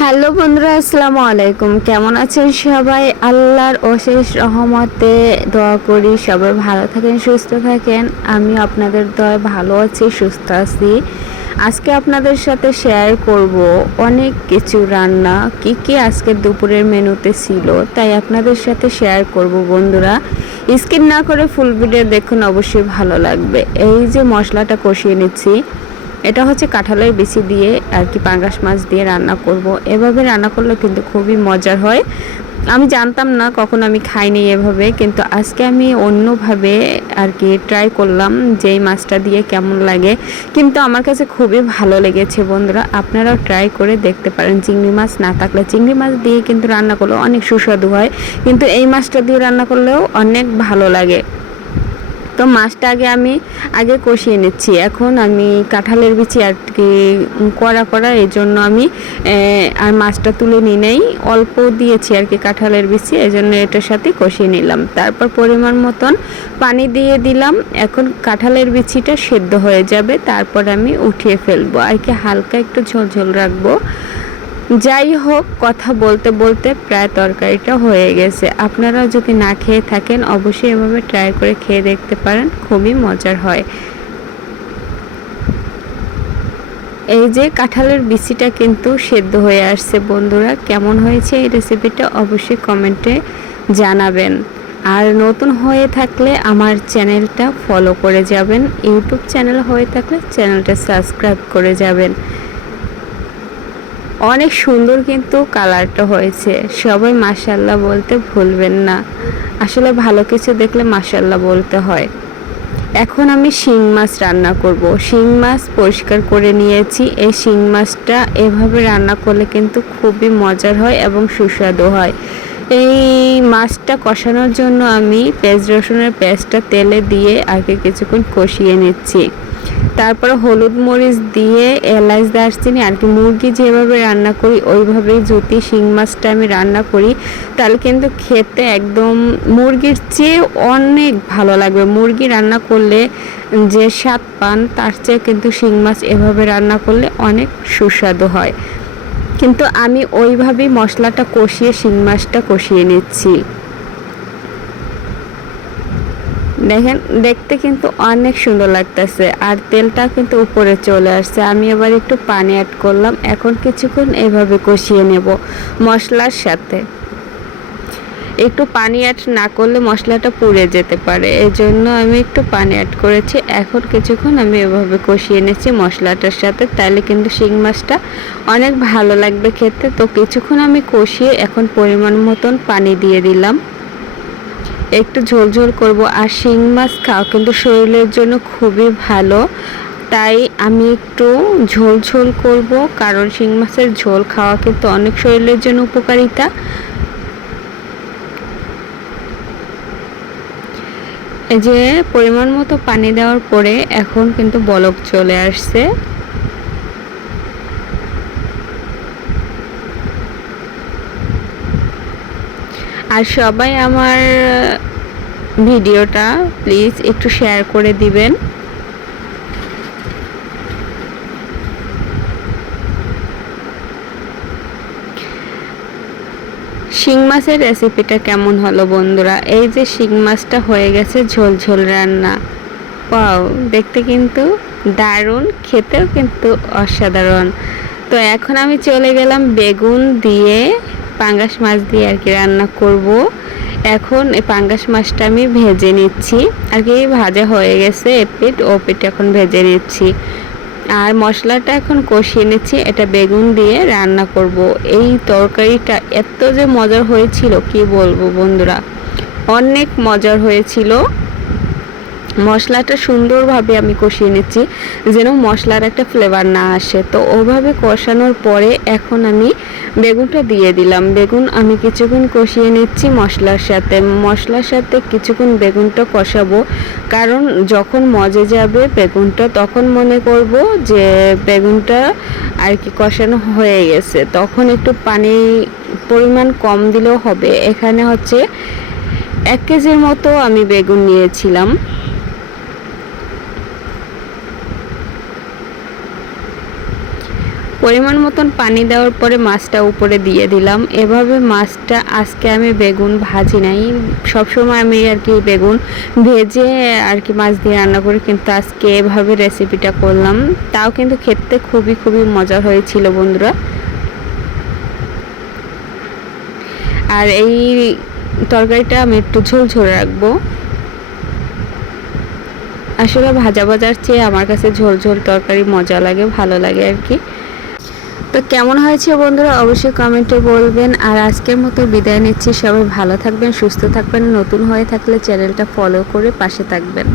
Hello বন্ধুরা, আসসালামু আলাইকুম। কেমন আছেন সবাই? আল্লাহর অশেষ রহমতে দোয়া করি সবাই ভালো থাকেন, সুস্থ থাকেন। আমি আপনাদের দয়ায় ভালো আছি, সুস্থ আছি। আজকে আপনাদের সাথে শেয়ার করব অনেক কিছু রান্না, কি আজকে দুপুরের মেনুতে ছিল, তাই আপনাদের সাথে শেয়ার করব বন্ধুরা। স্কিপ না করে ফুল ভিডিও দেখুন, অবশ্যই ভালো লাগবে। এই যে মশলাটা কষিয়ে নিচ্ছি, এটা হচ্ছে কাঁঠালের বিচি দিয়ে আর কি পাঙ্গাস মাছ দিয়ে রান্না করব। এভাবে রান্না করলে কিন্তু খুবই মজার হয়। আমি জানতাম না, কখনো আমি খাইনি এভাবে, কিন্তু আজকে আমি অন্যভাবে আর কি ট্রাই করলাম যে এই মাছটা দিয়ে কেমন লাগে। কিন্তু আমার কাছে খুবই ভালো লেগেছে বন্ধুরা, আপনারাও ট্রাই করে দেখতে পারেন। চিংড়ি মাছ না থাকলে চিংড়ি মাছ দিয়ে কিন্তু রান্না করলেও অনেক সুস্বাদু হয়, কিন্তু এই মাছটা দিয়ে রান্না করলেও অনেক ভালো লাগে। তো মাছটা আমি কষিয়ে নিচ্ছি। এখন আমি কাঁঠালের বিচি আর কি করা এই জন্য আমি আর মাছটা তুলে নিই নাই, অল্প দিয়েছি আর কি কাঁঠালের বিচি, এই জন্য এটার সাথে কষিয়ে নিলাম। তারপর পরিমাণ মতন পানি দিয়ে দিলাম। এখন কাঁঠালের বিচিটা সেদ্ধ হয়ে যাবে, তারপর আমি উঠিয়ে ফেলবো আর কি, হালকা একটু ঝোল রাখবো। যাই হোক, কথা বলতে বলতে প্রায় তরকারিটা হয়ে গেছে। আপনারা যদি না খেয়ে থাকেন অবশ্যই এভাবে ট্রাই করে খেয়ে দেখতে পারেন, খুবই মজার হয়। এই যে কাঁঠালের বিচিটা কিন্তু সেদ্ধ হয়ে আসছে বন্ধুরা। কেমন হয়েছে এই রেসিপিটা অবশ্যই কমেন্টে জানাবেন। আর নতুন হয়ে থাকলে আমার চ্যানেলটা ফলো করে যাবেন, ইউটিউব চ্যানেল হয়ে থাকলে চ্যানেলটা সাবস্ক্রাইব করে যাবেন। অনেক সুন্দর কিন্তু কালারটা হয়েছে, সবাই মাশাআল্লাহ বলতে ভুলবেন না। আসলে ভালো কিছু দেখলে মাশাআল্লাহ বলতে হয়। এখন আমি শিং মাছ রান্না করব। শিং মাছ পরিষ্কার করে নিয়েছি। এই শিং মাছটা এভাবে রান্না করলে কিন্তু খুবই মজার হয় এবং সুস্বাদু হয়। এই মাছটা কষানোর জন্য আমি পেঁয়াজ রসুনের পেস্টটা তেলে দিয়ে আগে কিছুক্ষণ কষিয়ে নিচ্ছি। তারপর হলুদ মরিচ দিয়ে এলাচ দারচিনি আর কি মুরগি যেভাবে রান্না করি ওইভাবেই যদি শিং মাছটা আমি রান্না করি, তাহলে কিন্তু খেতে একদম মুরগির চেয়ে অনেক ভালো লাগবে। মুরগি রান্না করলে যে স্বাদ পান, তার চেয়ে কিন্তু শিং মাছ এভাবে রান্না করলে অনেক সুস্বাদু হয়। কিন্তু আমি ওইভাবেই মশলাটা কষিয়ে শিং মাছটা কষিয়ে নিচ্ছি। দেখেন, দেখতে কিন্তু অনেক সুন্দর লাগতেছে, আর তেলটা কিন্তু উপরে চলে আসছে। আমি এবার একটু পানি অ্যাড করলাম। এখন কিছুক্ষণ এভাবে কষিয়ে নেব মশলার সাথে। একটু পানি অ্যাড না করলে মশলাটা পুড়ে যেতে পারে, এই জন্য আমি একটু পানি অ্যাড করেছি। এখন কিছুক্ষণ আমি এভাবে কষিয়ে নিচ্ছি মশলাটার সাথে, তাহলে কিন্তু শিং মাছটা অনেক ভালো লাগবে খেতে। তো কিছুক্ষণ আমি কষিয়ে এখন পরিমাণ মতন পানি দিয়ে দিলাম। একটু ঝোল করব। আর শিং মাছ খাওয়া কিন্তু শরীরের জন্য খুবই ভালো, তাই আমি একটু ঝোল করব, কারণ শিং মাছের ঝোল খাওয়া কিন্তু অনেক শরীরের জন্য উপকারিতা। এই যে পরিমাণ মতো পানি দেওয়ার পরে এখন কিন্তু বলক চলে আসছে। আর সবাই আমার ভিডিওটা প্লিজ একটু শেয়ার করে দিবেন। শিং মাছের রেসিপিটা কেমন হলো বন্ধুরা? এই যে শিং মাছটা হয়ে গেছে ঝোল রান্না। ওয়াও, দেখতে কিন্তু দারুণ, খেতেও কিন্তু অসাধারণ। তো এখন আমি চলে গেলাম বেগুন দিয়ে পাঙ্গাস মাছ দিয়ে আর কি রান্না করব। এখন এই পাঙ্গাস মাছটা আমি ভেজে নিচ্ছি আর কি, ভাজা হয়ে গেছে এপিঠ ওপিঠ, এখন ভেজে নিচ্ছি। আর মশলাটা এখন কষিয়ে নিচ্ছি, এটা বেগুন দিয়ে রান্না করব। এই তরকারিটা এত যে মজার হয়েছিল কি বলবো বন্ধুরা, অনেক মজার হয়েছিল। মশলাটা সুন্দরভাবে আমি কষিয়ে নিচ্ছি যেন মশলার একটা ফ্লেভার না আসে। তো ওভাবে কষানোর পরে এখন আমি বেগুনটা দিয়ে দিলাম। বেগুন আমি কিছুক্ষণ কষিয়ে নিচ্ছি মশলার সাথে কিছুক্ষণ বেগুনটা কষাবো, কারণ যখন মজে যাবে বেগুনটা তখন মনে করব যে বেগুনটা আর কি কষানো হয়ে গেছে। তখন একটু পানি পরিমাণ কম দিলেও হবে। এখানে হচ্ছে 1 কেজির মতো আমি বেগুন নিয়েছিলাম। পরিমাণ মতন পানি দেওয়ার পরে মাছটা উপরে দিয়ে দিলাম। এভাবে মাছটা আজকে আমি বেগুন ভাজি নাই, সবসময় আমি আর কি বেগুন ভেজে আর কি মাছ দিয়ে রান্না করি, কিন্তু আজকে এভাবে রেসিপিটা করলাম। তাও কিন্তু খেতে খুবই খুবই মজা হয়েছিল বন্ধুরা। আর এই তরকারিটা আমি একটু ঝোল ঝোল রাখবো। আসলে ভাজা ভাজার চেয়ে আমার কাছে ঝোল ঝোল তরকারি মজা লাগে, ভালো লাগে আর কি। তো কেমন হয়েছে বন্ধুরা অবশ্যই কমেন্টে বলবেন। আর আজকের মতো বিদায় নিচ্ছি, সবাই ভালো থাকবেন, সুস্থ থাকবেন। নতুন হয়ে থাকলে চ্যানেলটা ফলো করে পাশে থাকবেন।